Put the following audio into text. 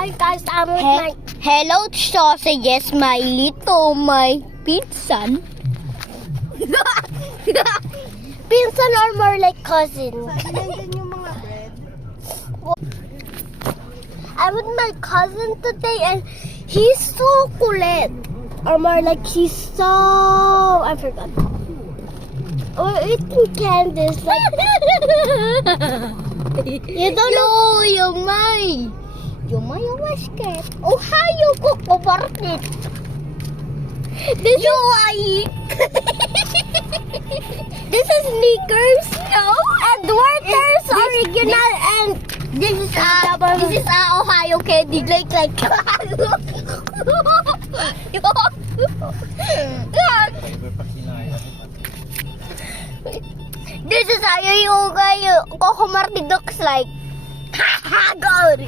Hi guys, I'm with my... Hello sausages, my little, my pinsan. Pinsan or more like cousin? Ilan yung mga bread? I'm with my cousin today and he's so kulit. Or more like he's so... I forgot. We're eating candies like... You don't know, Yumay. Yumay, scared. Ohio, kukubartit. This This is Snickers, no? And Werther's original, and this is Ohio candy, like. This is how you Coco Martin looks like. God.